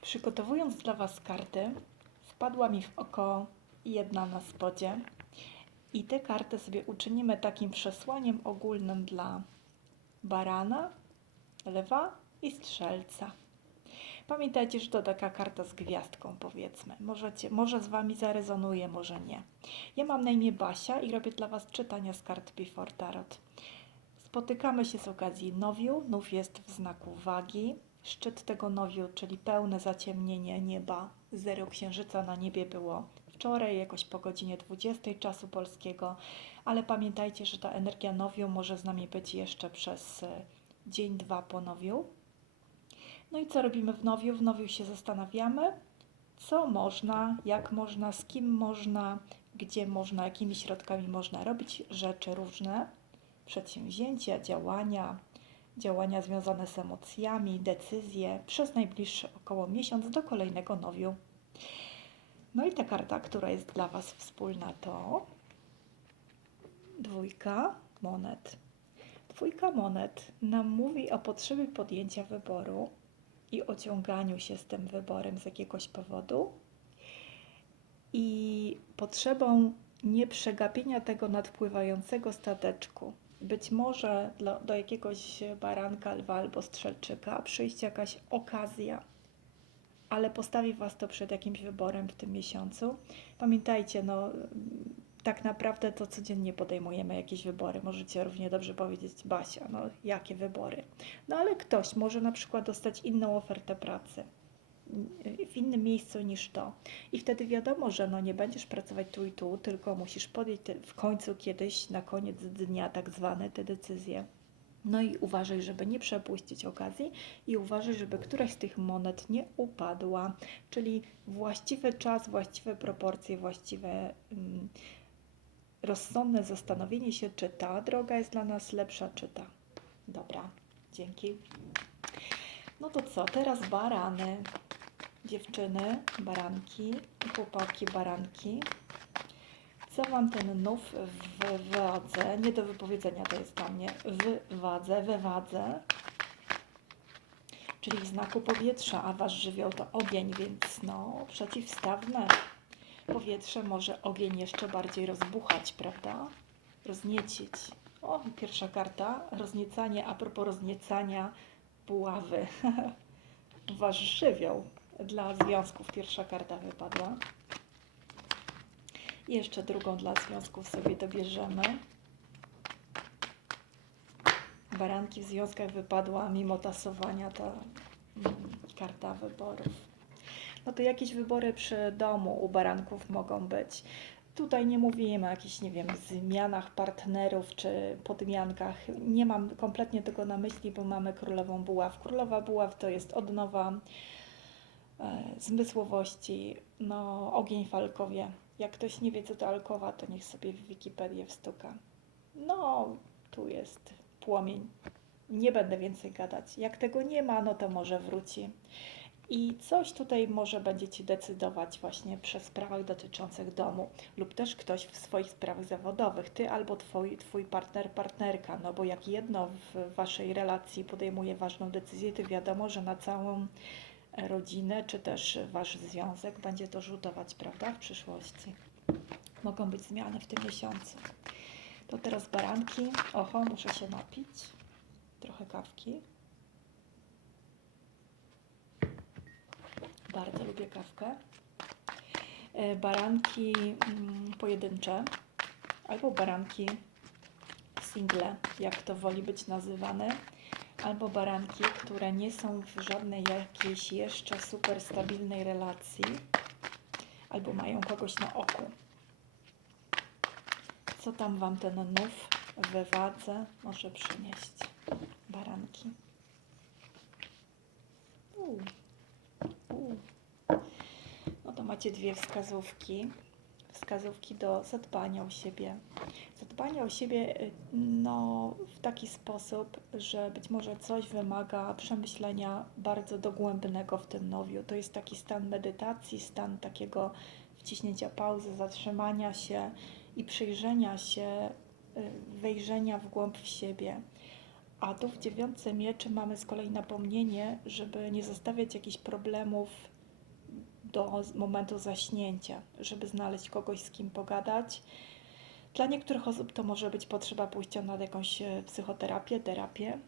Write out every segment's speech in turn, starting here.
Przygotowując dla Was karty, wpadła mi w oko jedna na spodzie i tę kartę sobie uczynimy takim przesłaniem ogólnym dla barana, lwa i strzelca. Pamiętajcie, że to taka karta z gwiazdką, powiedzmy. Możecie, może z Wami zarezonuje, może nie. Ja mam na imię Basia i robię dla Was czytania z kart Before Tarot. Spotykamy się z okazji nowiu. Nów jest w znaku wagi. Szczyt tego nowiu, czyli pełne zaciemnienie nieba, zero księżyca na niebie było wczoraj, jakoś po godzinie 20 czasu polskiego, ale pamiętajcie, że ta energia nowiu może z nami być jeszcze przez e, dzień, dwa po nowiu. No i co robimy w nowiu? W nowiu się zastanawiamy, co można, jak można, z kim można, gdzie można, jakimi środkami można robić rzeczy różne, przedsięwzięcia, działania, działania związane z emocjami, decyzje przez najbliższy około miesiąc do kolejnego nowiu. No i ta karta, która jest dla Was wspólna, to dwójka monet. Dwójka monet nam mówi o potrzebie podjęcia wyboru i ociąganiu się z tym wyborem z jakiegoś powodu i potrzebą nieprzegapienia tego nadpływającego stateczku. Być może dla, do jakiegoś baranka, lwa albo strzelczyka przyjść jakaś okazja, ale postawi Was to przed jakimś wyborem w tym miesiącu. Pamiętajcie, no tak naprawdę to codziennie podejmujemy jakieś wybory. Możecie równie dobrze powiedzieć, Basia, no jakie wybory? No ale ktoś może na przykład dostać inną ofertę pracy w innym miejscu niż to. I wtedy wiadomo, że no nie będziesz pracować tu i tu, tylko musisz podjąć te, w końcu kiedyś na koniec dnia tak zwane te decyzje. No i uważaj, żeby nie przepuścić okazji i uważaj, żeby któraś z tych monet nie upadła, czyli właściwy czas, właściwe proporcje, właściwe mm, rozsądne zastanowienie się, czy ta droga jest dla nas lepsza, czy ta. Dobra, dzięki. No to co, teraz barany. Dziewczyny, baranki, chłopaki, baranki. Co Wam ten nów w wadze, nie do wypowiedzenia to jest dla mnie, w wadze, we wadze, czyli w znaku powietrza, a Wasz żywioł to ogień, więc no przeciwstawne. Powietrze może ogień jeszcze bardziej rozbuchać, prawda? Rozniecić. O, pierwsza karta, rozniecanie, a propos rozniecania, buławy. Wasz żywioł dla związków, pierwsza karta wypadła. Jeszcze drugą dla związków sobie dobierzemy. Baranki w związkach wypadła, mimo tasowania ta mm, karta wyborów. No to jakieś wybory przy domu u baranków mogą być. Tutaj nie mówimy o jakichś, nie wiem, zmianach partnerów czy podmiankach. Nie mam kompletnie tego na myśli, bo mamy królową buław. Królowa buław to jest odnowa zmysłowości, no ogień w alkowie. Jak ktoś nie wie, co to alkowa, to niech sobie w Wikipedię wstuka. No, tu jest płomień. Nie będę więcej gadać. Jak tego nie ma, no to może wróci. I coś tutaj może będziecie decydować właśnie przy sprawach dotyczących domu, lub też ktoś w swoich sprawach zawodowych, ty albo twój, twój partner, partnerka, no bo jak jedno w waszej relacji podejmuje ważną decyzję, to wiadomo, że na całą rodzinę, czy też wasz związek będzie to rzutować, prawda, w przyszłości. Mogą być zmiany w tym miesiącu. To teraz baranki. Oho, muszę się napić. Trochę kawki. Bardzo lubię kawkę. E, Baranki mm, pojedyncze albo baranki single, jak to woli być nazywane, albo baranki, które nie są w żadnej jakiejś jeszcze super stabilnej relacji, albo mają kogoś na oku. Co tam Wam ten nów we wadze może przynieść? Baranki. Uuu. Uuu. No to macie dwie wskazówki. Wskazówki do zadbania o siebie. Zadbania o siebie y, no, w taki sposób, że być może coś wymaga przemyślenia bardzo dogłębnego w tym nowiu. To jest taki stan medytacji, stan takiego wciśnięcia pauzy, zatrzymania się i przyjrzenia się, y, wejrzenia w głąb w siebie. A tu w dziewiątce mieczy mamy z kolei napomnienie, żeby nie zostawiać jakichś problemów do momentu zaśnięcia, żeby znaleźć kogoś, z kim pogadać. Dla niektórych osób to może być potrzeba pójścia na jakąś e, psychoterapię, terapię.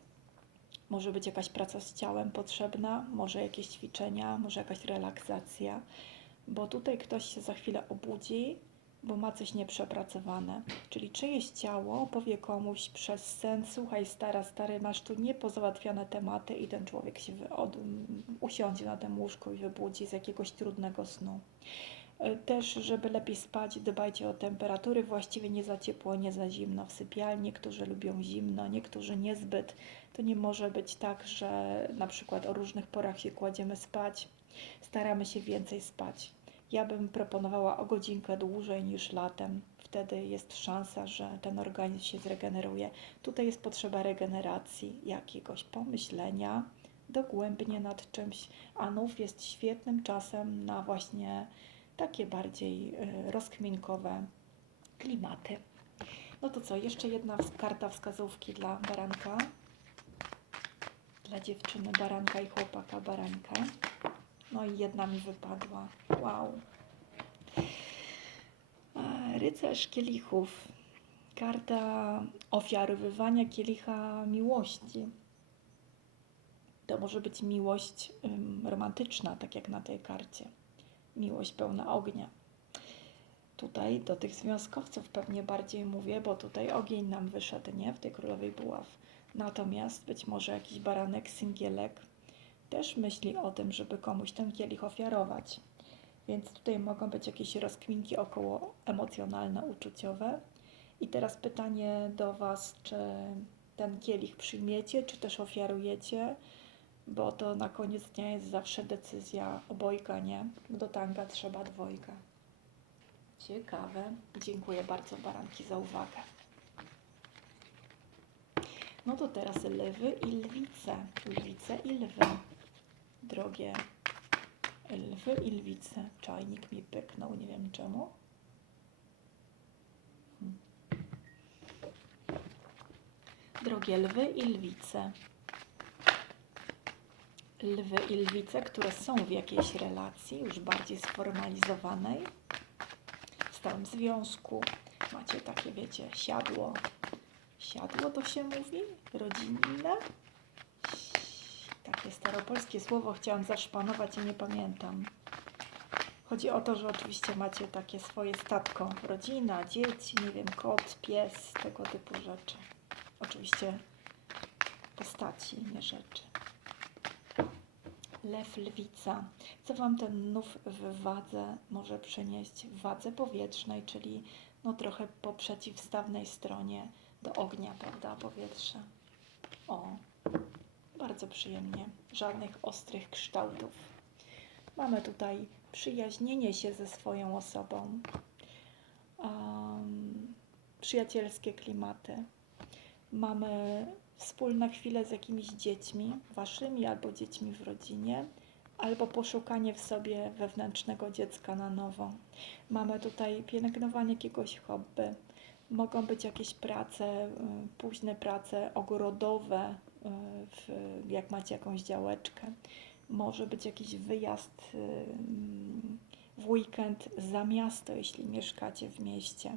Może być jakaś praca z ciałem potrzebna, może jakieś ćwiczenia, może jakaś relaksacja, bo tutaj ktoś się za chwilę obudzi, bo ma coś nieprzepracowane. Czyli czyjeś ciało powie komuś przez sen, słuchaj stara, stary, masz tu niepozałatwiane tematy i ten człowiek się od, usiądzie na tym łóżku i wybudzi z jakiegoś trudnego snu. E, Też, żeby lepiej spać, dbajcie o temperatury, właściwie nie za ciepło, nie za zimno w sypialni. Niektórzy lubią zimno, niektórzy niezbyt. To nie może być tak, że na przykład o różnych porach się kładziemy spać. Staramy się więcej spać. Ja bym proponowała o godzinkę dłużej niż latem. Wtedy jest szansa, że ten organizm się zregeneruje. Tutaj jest potrzeba regeneracji, jakiegoś pomyślenia dogłębnie nad czymś. A nów jest świetnym czasem na właśnie takie bardziej y, rozkminkowe klimaty. No to co, jeszcze jedna karta wskazówki dla baranka. Dla dziewczyny baranka i chłopaka baranka. No i jedna mi wypadła. Wow. E, Rycerz kielichów. Karta ofiarowywania kielicha miłości. To może być miłość romantyczna, tak jak na tej karcie. Miłość pełna ognia. Tutaj do tych związkowców pewnie bardziej mówię, bo tutaj ogień nam wyszedł, nie? W tej królowej buław. Natomiast być może jakiś baranek, singielek też myśli o tym, żeby komuś ten kielich ofiarować. Więc tutaj mogą być jakieś rozkminki około emocjonalne, uczuciowe. I teraz pytanie do Was, czy ten kielich przyjmiecie, czy też ofiarujecie, bo to na koniec dnia jest zawsze decyzja obojga, nie? Do tanga trzeba dwojga. Ciekawe. Dziękuję bardzo Baranki za uwagę. No to teraz lwy i lwice. Lwice i lwy. Drogie lwy i lwice. Czajnik mi pyknął, nie wiem czemu. Hmm. Drogie lwy i lwice. Lwy i lwice, które są w jakiejś relacji, już bardziej sformalizowanej, w stałym związku. Macie takie, wiecie, siadło. Siadło to się mówi? Rodzinne? Takie staropolskie słowo chciałam zaszpanować i nie pamiętam. Chodzi o to, że oczywiście macie takie swoje statko. Rodzina, dzieci, nie wiem, kot, pies, tego typu rzeczy. Oczywiście postaci, nie rzeczy. Lew, lwica. Co Wam ten nów w wadze może przynieść? W wadze powietrznej, czyli no trochę po przeciwstawnej stronie do ognia, prawda? Powietrze. O, bardzo przyjemnie. Żadnych ostrych kształtów. Mamy tutaj przyjaźnienie się ze swoją osobą. Um, przyjacielskie klimaty. Mamy wspólne chwile z jakimiś dziećmi, waszymi albo dziećmi w rodzinie, albo poszukanie w sobie wewnętrznego dziecka na nowo. Mamy tutaj pielęgnowanie jakiegoś hobby. Mogą być jakieś prace, y, późne prace ogrodowe, w, jak macie jakąś działeczkę. Może być jakiś wyjazd w weekend za miasto, jeśli mieszkacie w mieście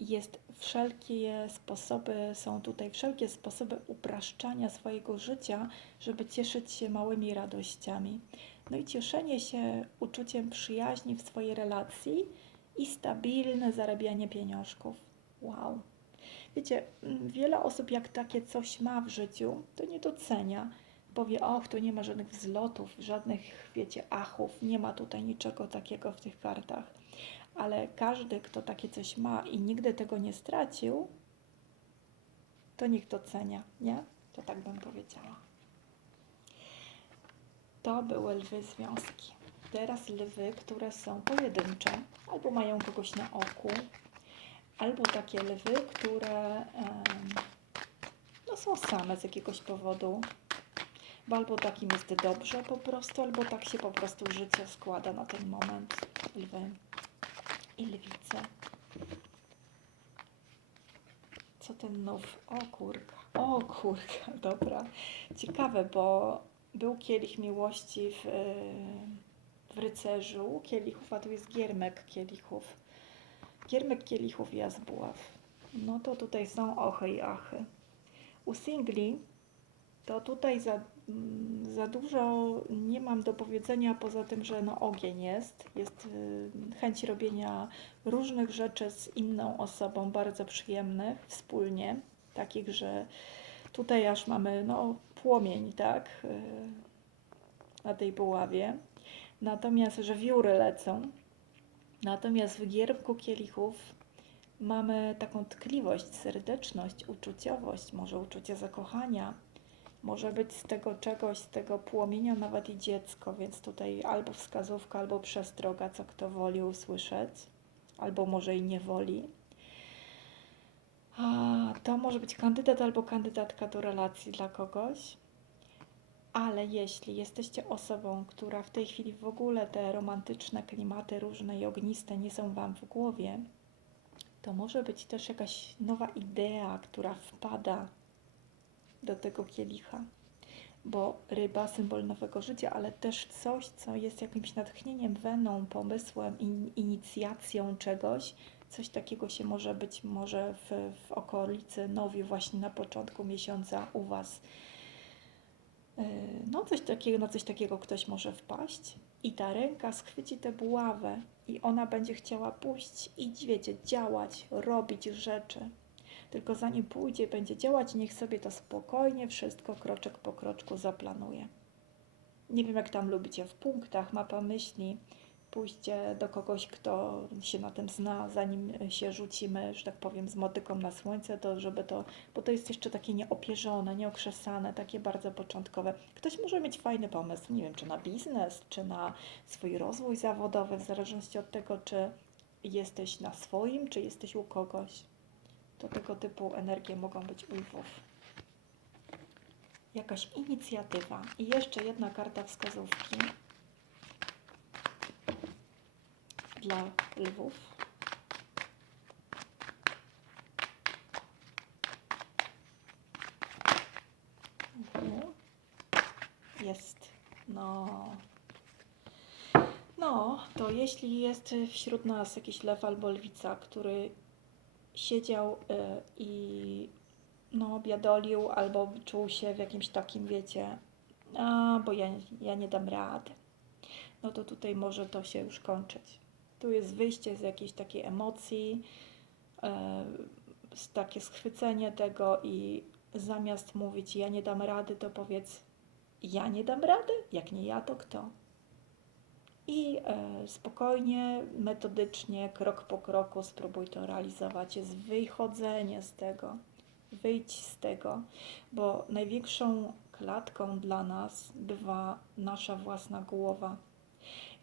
jest wszelkie sposoby, są tutaj wszelkie sposoby upraszczania swojego życia, żeby cieszyć się małymi radościami. No i cieszenie się uczuciem przyjaźni w swojej relacji i stabilne zarabianie pieniążków. Wow. Wiecie, mm, wiele osób jak takie coś ma w życiu, to nie docenia. Powie, och, tu nie ma żadnych wzlotów, żadnych, wiecie, achów, nie ma tutaj niczego takiego w tych kartach ale każdy, kto takie coś ma i nigdy tego nie stracił, to niech docenia, nie? To tak bym powiedziała. To były lwy związki. Teraz lwy, które są pojedyncze, albo mają kogoś na oku, albo takie lwy, które no, są same z jakiegoś powodu, bo albo takim jest dobrze po prostu, albo tak się po prostu życie składa na ten moment. Lwy i lwice. Co ten nów? O kurka. O kurka, dobra. Ciekawe, bo był kielich miłości w, w rycerzu kielichów, a tu jest giermek kielichów. Giermek kielichów Jazbuław. No to tutaj są ochy i achy. U singli to tutaj za, mm, za dużo nie mam do powiedzenia, poza tym, że no ogień jest. Jest y, chęć robienia różnych rzeczy z inną osobą, bardzo przyjemnych, wspólnie. Takich, że tutaj aż mamy no, płomień, tak, y, na tej buławie. Natomiast, że wióry lecą. Natomiast w gierbku kielichów mamy taką tkliwość, serdeczność, uczuciowość, może uczucie zakochania. Może być z tego czegoś, z tego płomienia nawet i dziecko, więc tutaj albo wskazówka, albo przestroga, co kto woli usłyszeć, albo może i nie woli. A to może być kandydat albo kandydatka do relacji dla kogoś. Ale jeśli jesteście osobą, która w tej chwili w ogóle te romantyczne klimaty różne i ogniste nie są Wam w głowie, to może być też jakaś nowa idea, która wpada do tego kielicha. Bo ryba, symbol nowego życia, ale też coś, co jest jakimś natchnieniem, weną, pomysłem, in, inicjacją czegoś. Coś takiego się może być może w, w okolicy nowi, właśnie na początku miesiąca u Was. Yy, No, coś takiego, na coś takiego ktoś może wpaść i ta ręka schwyci tę buławę i ona będzie chciała pójść i, wiecie, działać, robić rzeczy. Tylko zanim pójdzie, będzie działać, niech sobie to spokojnie wszystko kroczek po kroczku zaplanuje. Nie wiem, jak tam lubicie w punktach, mapa myśli, pójście do kogoś, kto się na tym zna, zanim się rzucimy, że tak powiem, z motyką na słońce, to żeby to, bo to jest jeszcze takie nieopierzone, nieokrzesane, takie bardzo początkowe. Ktoś może mieć fajny pomysł, nie wiem, czy na biznes, czy na swój rozwój zawodowy, w zależności od tego, czy jesteś na swoim, czy jesteś u kogoś. To tego typu energie mogą być u lwów. Jakaś inicjatywa. I jeszcze jedna karta wskazówki dla lwów. Mhm. Jest. No. No, to jeśli jest wśród nas jakiś lew albo lwica, który siedział y, i no, biadolił albo czuł się w jakimś takim, wiecie, a, bo ja, ja nie dam rady, no to tutaj może to się już kończyć. Tu jest wyjście z jakiejś takiej emocji, e, takie schwycenie tego i zamiast mówić ja nie dam rady, to powiedz ja nie dam rady? Jak nie ja, to kto? I e, spokojnie, metodycznie, krok po kroku spróbuj to realizować. Jest wychodzenie z tego, wyjdź z tego, bo największą klatką dla nas bywa nasza własna głowa.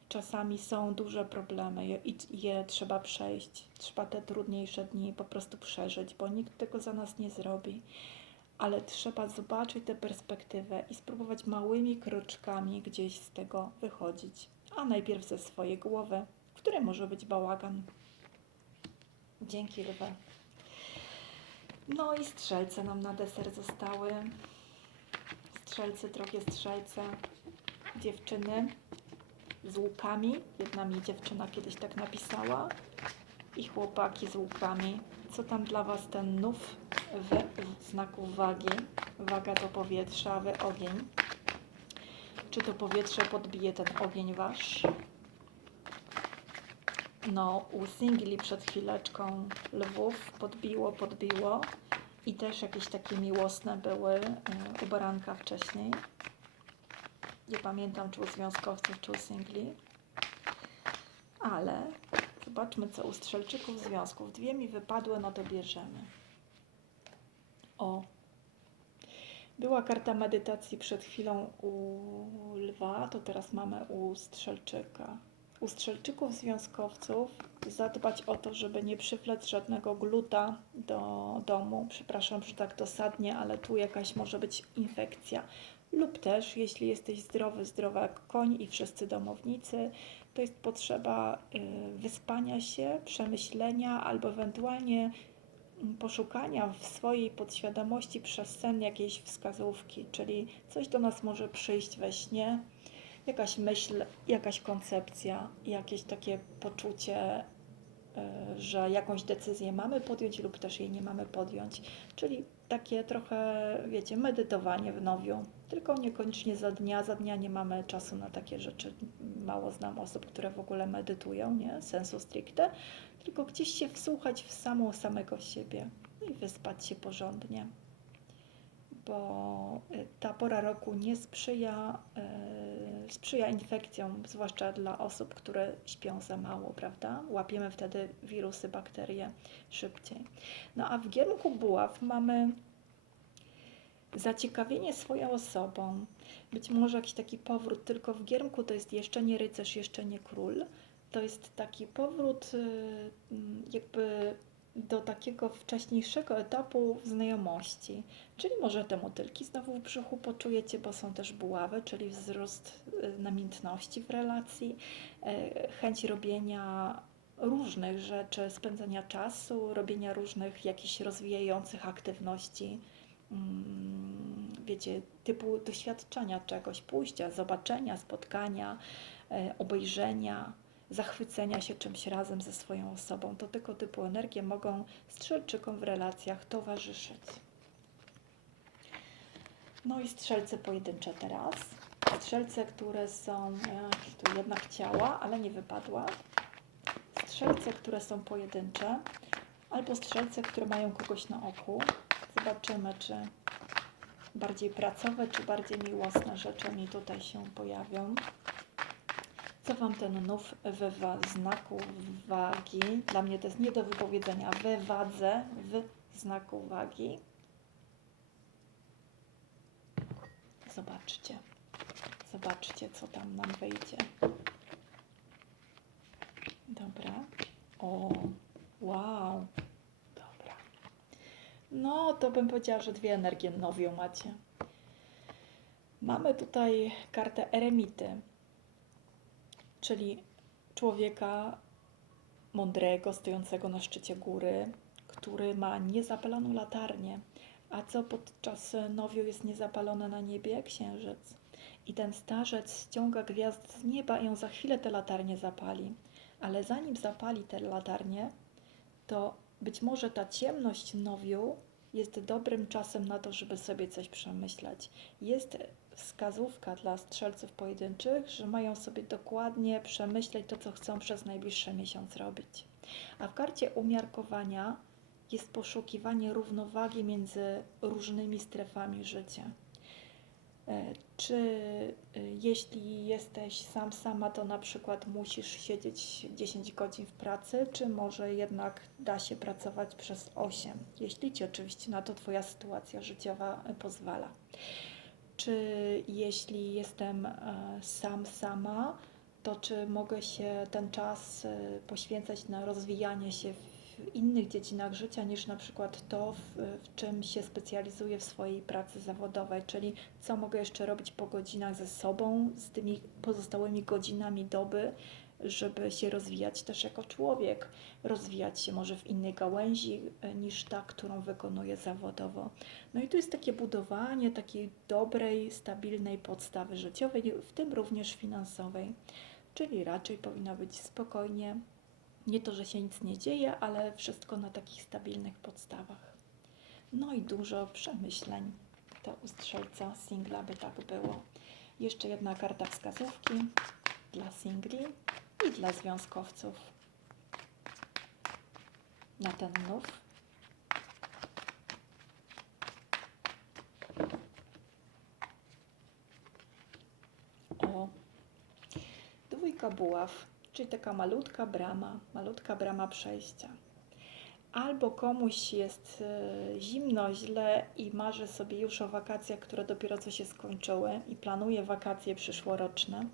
Czasami są duże problemy i je trzeba przejść. Trzeba te trudniejsze dni po prostu przeżyć, bo nikt tego za nas nie zrobi. Ale trzeba zobaczyć tę perspektywę i spróbować małymi kroczkami gdzieś z tego wychodzić. A najpierw ze swojej głowy, w której może być bałagan. Dzięki, Lwe. No i strzelce nam na deser zostały. Strzelcy, drogie strzelce, dziewczyny z łukami. Jedna mi dziewczyna kiedyś tak napisała. I chłopaki z łukami. Co tam dla Was ten nów w znaku wagi? Waga to powietrze, a Wy ogień. Czy to powietrze podbije ten ogień Wasz? No, u singli przed chwileczką lwów podbiło, podbiło. I też jakieś takie miłosne były y, u baranka wcześniej. Nie pamiętam, czy u związkowców, czy u singli. Ale zobaczmy, co u strzelczyków związków. Dwie mi wypadły, no to bierzemy. O. Była karta medytacji przed chwilą u lwa, to teraz mamy u strzelczyka. U strzelczyków związkowców zadbać o to, żeby nie przywlec żadnego gluta do domu. Przepraszam, że tak dosadnie, ale tu jakaś może być infekcja. Lub też, jeśli jesteś zdrowy, zdrowa jak koń i wszyscy domownicy, to jest potrzeba y, wyspania się, przemyślenia albo ewentualnie mm, poszukania w swojej podświadomości przez sen jakiejś wskazówki, czyli coś do nas może przyjść we śnie, jakaś myśl, jakaś koncepcja, jakieś takie poczucie, y, że jakąś decyzję mamy podjąć lub też jej nie mamy podjąć. Czyli takie trochę, wiecie, medytowanie w nowiu, tylko niekoniecznie za dnia. Za dnia nie mamy czasu na takie rzeczy. Mało znam osób, które w ogóle medytują, nie? Sensu stricte, tylko gdzieś się wsłuchać w samą samego siebie no i wyspać się porządnie. Bo y, ta pora roku nie sprzyja, y, sprzyja infekcjom, zwłaszcza dla osób, które śpią za mało, prawda? Łapiemy wtedy wirusy, bakterie szybciej. No a w giermku buław mamy zaciekawienie swoją osobą, być może jakiś taki powrót, tylko w giermku to jest jeszcze nie rycerz, jeszcze nie król. To jest taki powrót y, jakby do takiego wcześniejszego etapu znajomości. Czyli może te motylki znowu w brzuchu poczujecie, bo są też buławy, czyli wzrost y, namiętności w relacji, y, chęć robienia różnych rzeczy, spędzania czasu, robienia różnych jakichś rozwijających aktywności wiecie, typu doświadczenia czegoś, pójścia, zobaczenia, spotkania, e, obejrzenia, zachwycenia się czymś razem ze swoją osobą. To tego typu energie mogą strzelczykom w relacjach towarzyszyć. No i strzelce pojedyncze teraz. Strzelce, które są, tu jedna chciała, ale nie wypadła. Strzelce, które są pojedyncze, albo strzelce, które mają kogoś na oku. Zobaczymy, czy bardziej pracowe, czy bardziej miłosne rzeczy mi tutaj się pojawią. Co Wam ten nów we wa- znaku wagi? Dla mnie to jest nie do wypowiedzenia. We wadze, w znaku wagi. Zobaczcie. Zobaczcie, co tam nam wyjdzie. Dobra. O, wow. No, to bym powiedziała, że dwie energie nowią macie. Mamy tutaj kartę eremity, czyli człowieka mądrego, stojącego na szczycie góry, który ma niezapaloną latarnię. A co podczas nowiu jest niezapalone na niebie? Księżyc. I ten starzec ściąga gwiazd z nieba i on za chwilę te latarnie zapali. Ale zanim zapali te latarnie, to być może ta ciemność nowiu jest dobrym czasem na to, żeby sobie coś przemyśleć. Jest wskazówka dla strzelców pojedynczych, że mają sobie dokładnie przemyśleć to, co chcą przez najbliższy miesiąc robić. A w karcie umiarkowania jest poszukiwanie równowagi między różnymi strefami życia. E, Czy e, jeśli jesteś sam sama, to na przykład musisz siedzieć 10 godzin w pracy, czy może jednak da się pracować przez 8, jeśli ci oczywiście na to Twoja sytuacja życiowa e, pozwala. Czy jeśli jestem sam, sama, to czy mogę się ten czas poświęcać na rozwijanie się w innych dziedzinach życia niż na przykład to, w, w czym się specjalizuję w swojej pracy zawodowej, czyli co mogę jeszcze robić po godzinach ze sobą, z tymi pozostałymi godzinami doby, żeby się rozwijać też jako człowiek, rozwijać się może w innej gałęzi e, niż ta, którą wykonuję zawodowo. No i tu jest takie budowanie takiej dobrej, stabilnej podstawy życiowej, w tym również finansowej, czyli raczej powinno być spokojnie. Nie to, że się nic nie dzieje, ale wszystko na takich stabilnych podstawach. No i dużo przemyśleń. To u strzelca singla by tak było. Jeszcze jedna karta wskazówki dla singli i dla związkowców na ten nów. O, dwójka buław, czyli taka malutka brama, malutka brama przejścia. Albo komuś jest e, zimno, źle i marzy sobie już o wakacjach, które dopiero co się skończyły i planuje wakacje przyszłoroczne.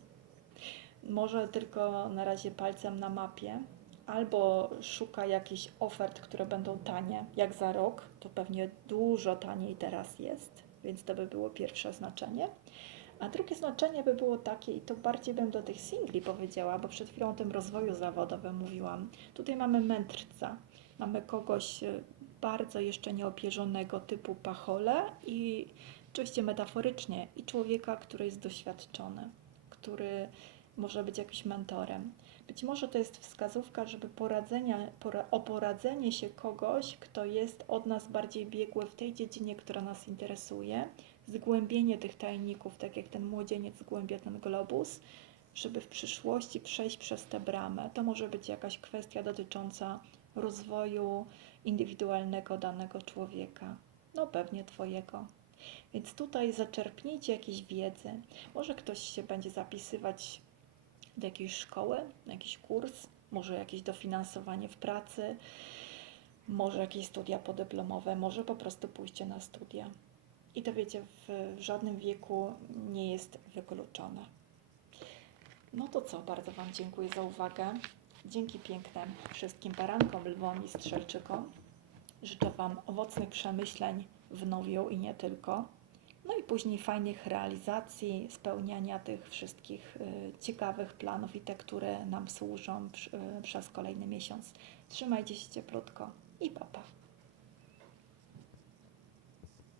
Może tylko na razie palcem na mapie, albo szuka jakichś ofert, które będą tanie, jak za rok, to pewnie dużo taniej teraz jest, więc to by było pierwsze znaczenie. A drugie znaczenie by było takie, i to bardziej bym do tych singli powiedziała, bo przed chwilą o tym rozwoju zawodowym mówiłam. Tutaj mamy mędrca, mamy kogoś, y, bardzo jeszcze nieopierzonego typu pachole i oczywiście metaforycznie i człowieka, który jest doświadczony, który może być jakimś mentorem. Być może to jest wskazówka, żeby poradzenia, pora, o poradzenie się kogoś, kto jest od nas bardziej biegły w tej dziedzinie, która nas interesuje, zgłębienie tych tajników, tak jak ten młodzieniec zgłębia ten globus, żeby w przyszłości przejść przez tę bramę. To może być jakaś kwestia dotycząca rozwoju indywidualnego danego człowieka, no pewnie Twojego. Więc tutaj zaczerpnijcie jakiejś wiedzy. Może ktoś się będzie zapisywać do jakiejś szkoły, na jakiś kurs, może jakieś dofinansowanie w pracy, może jakieś studia podyplomowe, może po prostu pójście na studia. I to wiecie, w, żadnym wieku nie jest wykluczone. No to co, bardzo Wam dziękuję za uwagę. Dzięki piękne wszystkim barankom, lwom i strzelczykom. Życzę Wam owocnych przemyśleń w nowiu i nie tylko. No i później fajnych realizacji, spełniania tych wszystkich y, ciekawych planów i te, które nam służą y, przez kolejny miesiąc. Trzymajcie się cieplutko i papa. Pa.